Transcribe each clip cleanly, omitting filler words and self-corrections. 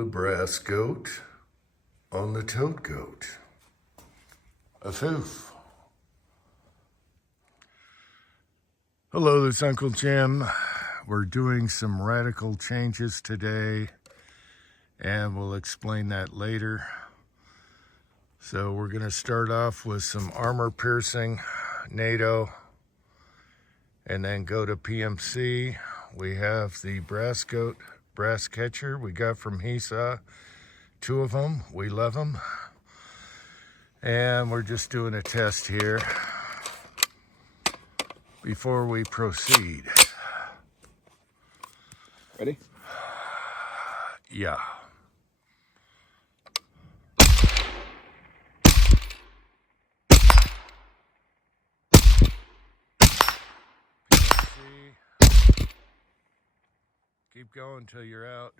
The brass goat on the toad goat. A foof. Hello, this is Uncle Jim. We're doing some radical changes today, and we'll explain that later. So we're going to start off with some armor piercing, NATO, and then go to PMC. We have the brass goat, brass catcher we got from Hisa. 2 of them, we love them. And we're just doing a test here before we proceed. Ready? Yeah. PMC. Keep going until you're out.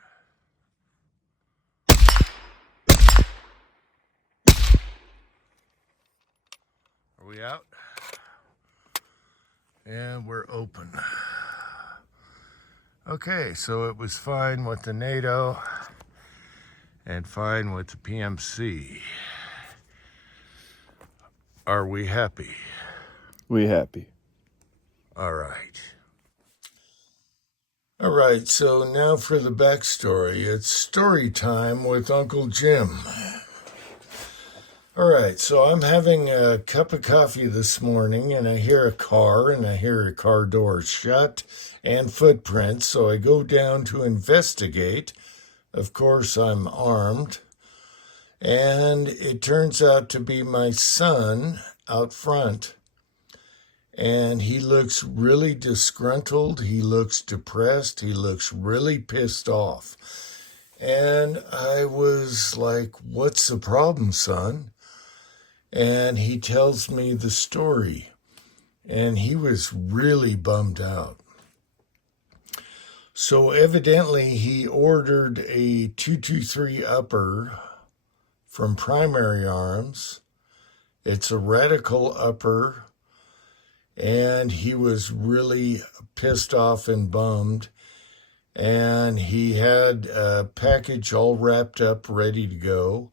Are we out? And we're open. Okay, so it was fine with the NATO and fine with the PMC. Are we happy? We happy. All right. All right, so now for the backstory. It's story time with Uncle Jim. All right, so I'm having a cup of coffee this morning, and I hear a car, and I hear a car door shut and footprints, so I go down to investigate. Of course, I'm armed, and it turns out to be my son out front, and he looks really disgruntled, he looks depressed, he looks really pissed off. And I was like, "What's the problem, son?" And he tells me the story, and he was really bummed out. So evidently he ordered a 223 upper from Primary Arms. It's a radical upper, and he was really pissed off and bummed, and he had a package all wrapped up ready to go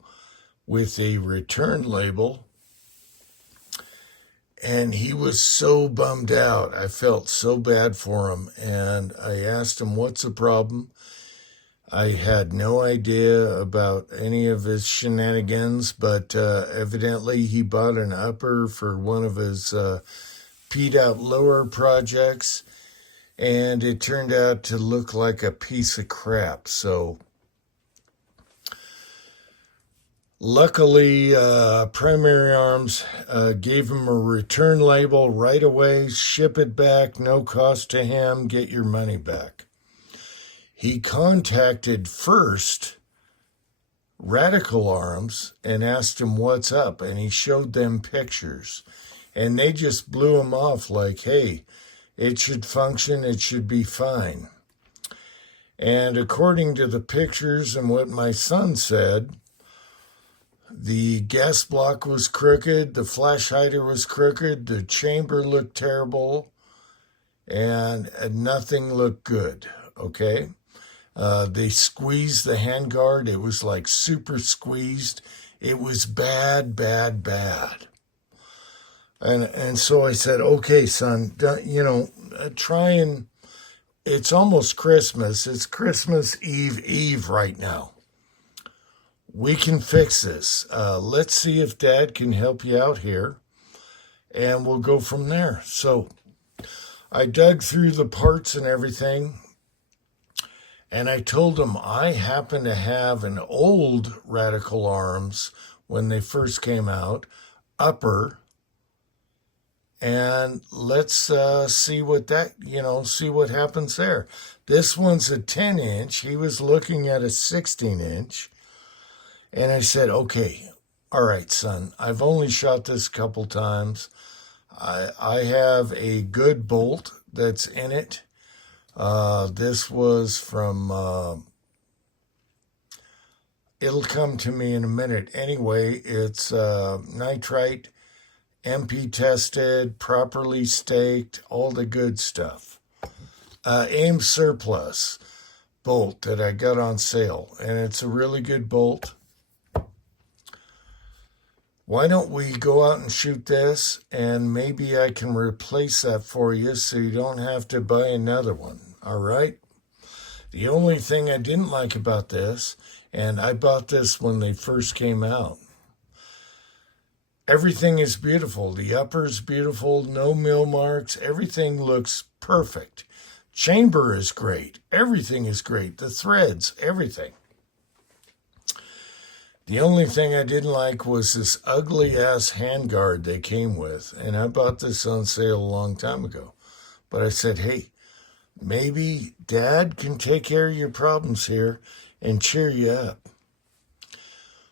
with a return label. And he was so bummed out. I felt so bad for him. And I asked him, "What's the problem?" I had no idea about any of his shenanigans, but evidently he bought an upper for one of his peed out lower projects. And it turned out to look like a piece of crap. So luckily, Primary Arms gave him a return label right away, ship it back, no cost to him, get your money back. He contacted first Radical Arms and asked him what's up, and he showed them pictures. And they just blew him off like, "Hey, it should function, it should be fine." And according to the pictures and what my son said, the gas block was crooked, the flash hider was crooked, the chamber looked terrible, and nothing looked good, okay? They squeezed the handguard. It was like super squeezed. It was bad, bad, bad. And so I said, "Okay, son, try and..." It's almost Christmas. It's Christmas Eve right now. We can fix this. Let's see if Dad can help you out here, and we'll go from there. So I dug through the parts and everything, and I told him I happen to have an old Radical Arms when they first came out, upper, and let's see what happens there. This one's a 10-inch. He was looking at a 16-inch. And I said, "Okay, all right, son, I've only shot this a couple times. I have a good bolt that's in it. This was from, it'll come to me in a minute. Anyway, it's nitrite, MP tested, properly staked, all the good stuff. AIM surplus. bolt that I got on sale, and it's a really good bolt. Why don't we go out and shoot this, and maybe I can replace that for you so you don't have to buy another one, all right? The only thing I didn't like about this, and I bought this when they first came out, everything is beautiful. The upper's beautiful, no mill marks, everything looks perfect. Chamber is great, everything is great, the threads, everything. The only thing I didn't like was this ugly-ass handguard they came with, and I bought this on sale a long time ago. But I said, hey, maybe Dad can take care of your problems here and cheer you up.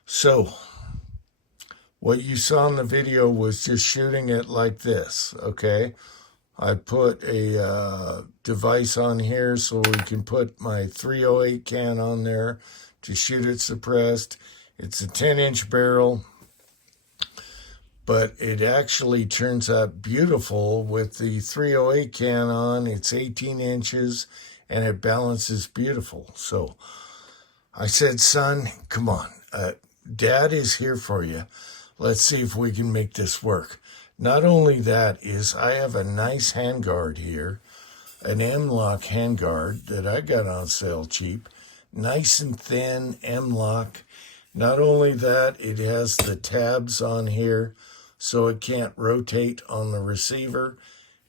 So, what you saw in the video was just shooting it like this, okay? I put a device on here so we can put my 308 can on there to shoot it suppressed. It's a 10-inch barrel, but it actually turns out beautiful with the 308 can on. It's 18 inches, and it balances beautiful. So I said, son, come on. Dad is here for you. Let's see if we can make this work. Not only that is I have a nice handguard here, an M-LOK handguard that I got on sale cheap. Nice and thin M-LOK. Not only that, it has the tabs on here so it can't rotate on the receiver.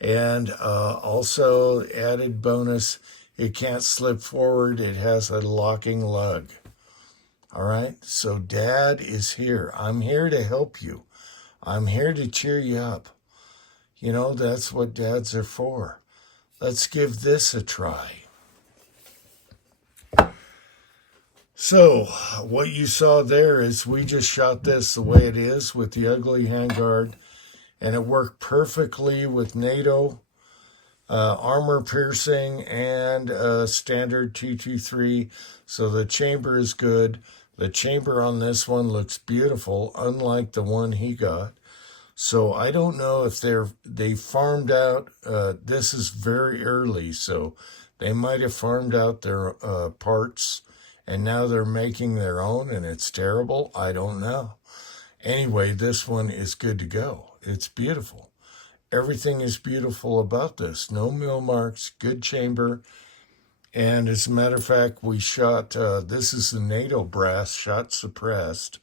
And also, added bonus, it can't slip forward. It has a locking lug. All right, so Dad is here. I'm here to help you. I'm here to cheer you up. You know, that's what dads are for. Let's give this a try. So, what you saw there is we just shot this the way it is with the ugly handguard, and it worked perfectly with NATO, armor piercing, and standard 223, so the chamber is good. The chamber on this one looks beautiful, unlike the one he got. So I don't know if they farmed out, this is very early, so they might have farmed out their parts, and now they're making their own, and it's terrible. I don't know. Anyway, this one is good to go. It's beautiful. Everything is beautiful about this. No mill marks, good chamber. And as a matter of fact, we shot, this is the NATO brass, shot suppressed.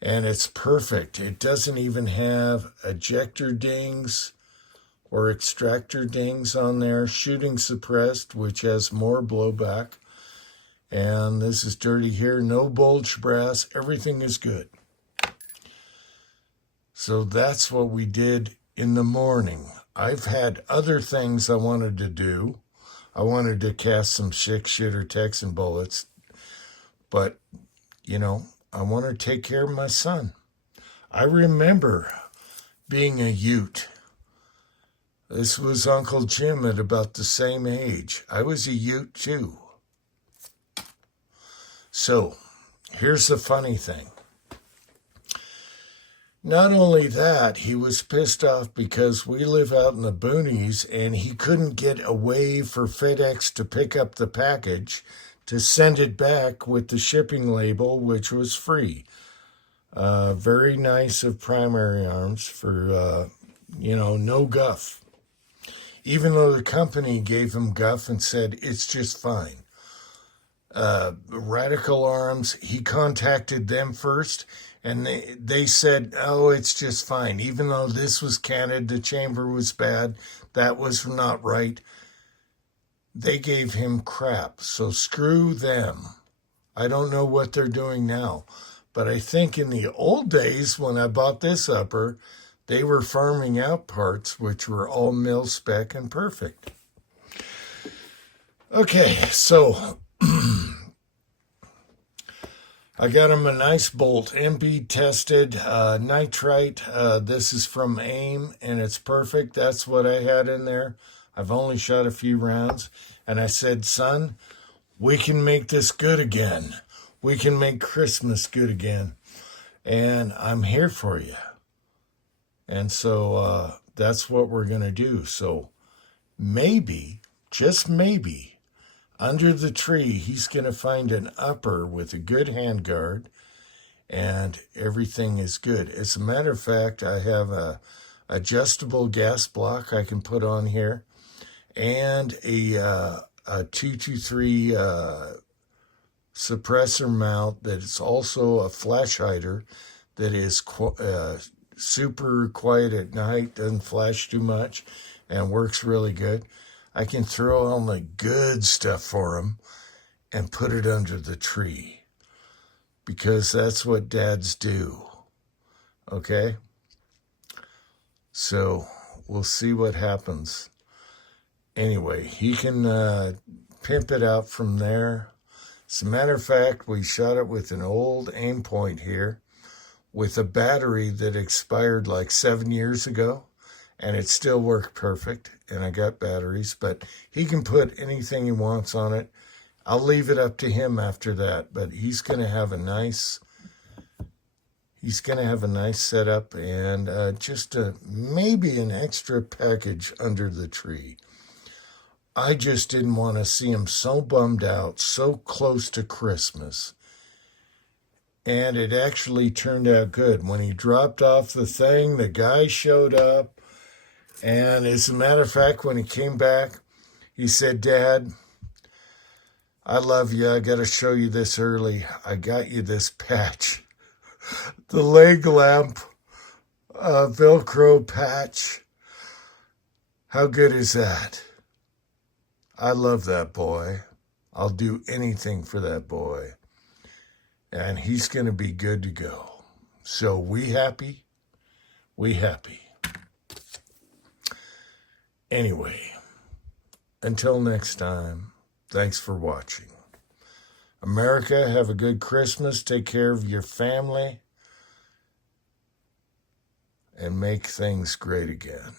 And it's perfect. It doesn't even have ejector dings or extractor dings on there. Shooting suppressed, which has more blowback. And this is dirty here. No bulge brass. Everything is good. So that's what we did in the morning. I've had other things I wanted to do. I wanted to cast some six-shooter Texan bullets. But, you know, I want to take care of my son. I remember being a Ute. This was Uncle Jim at about the same age. I was a Ute too. So, here's the funny thing. Not only that, he was pissed off because we live out in the boonies and he couldn't get away for FedEx to pick up the package to send it back with the shipping label, which was free. Very nice of Primary Arms for, no guff. Even though the company gave him guff and said, it's just fine. Radical Arms, he contacted them first, and they said, oh, it's just fine. Even though this was canted, the chamber was bad, that was not right. They gave him crap, so screw them. I don't know what they're doing now, but I think in the old days when I bought this upper, they were farming out parts which were all mil spec and perfect. Okay, so I got him a nice bolt, MB tested, nitrite. This is from AIM, and it's perfect. That's what I had in there. I've only shot a few rounds, and I said, son, we can make this good again. We can make Christmas good again, and I'm here for you. And so that's what we're going to do. So maybe, just maybe, Under the tree, he's going to find an upper with a good handguard, and everything is good. As a matter of fact, I have a adjustable gas block I can put on here, and a 223 suppressor mount that is also a flash hider that is super quiet at night, doesn't flash too much, and works really good. I can throw on the good stuff for him and put it under the tree, because that's what dads do. Okay? So we'll see what happens. Anyway, he can pimp it out from there. As a matter of fact, we shot it with an old aim point here with a battery that expired like 7 years ago, and it still worked perfect, and I got batteries, but he can put anything he wants on it. I'll leave it up to him after that, but he's going to have a nice setup, and just maybe an extra package under the tree. I just didn't want to see him so bummed out, so close to Christmas. And it actually turned out good. When he dropped off the thing, the guy showed up. And as a matter of fact, when he came back, he said, "Dad, I love you. I got to show you this early. I got you this patch." The leg lamp Velcro patch. How good is that? I love that boy. I'll do anything for that boy. And he's going to be good to go. So we happy? We happy. Anyway, until next time, thanks for watching. America, have a good Christmas. Take care of your family. And make things great again.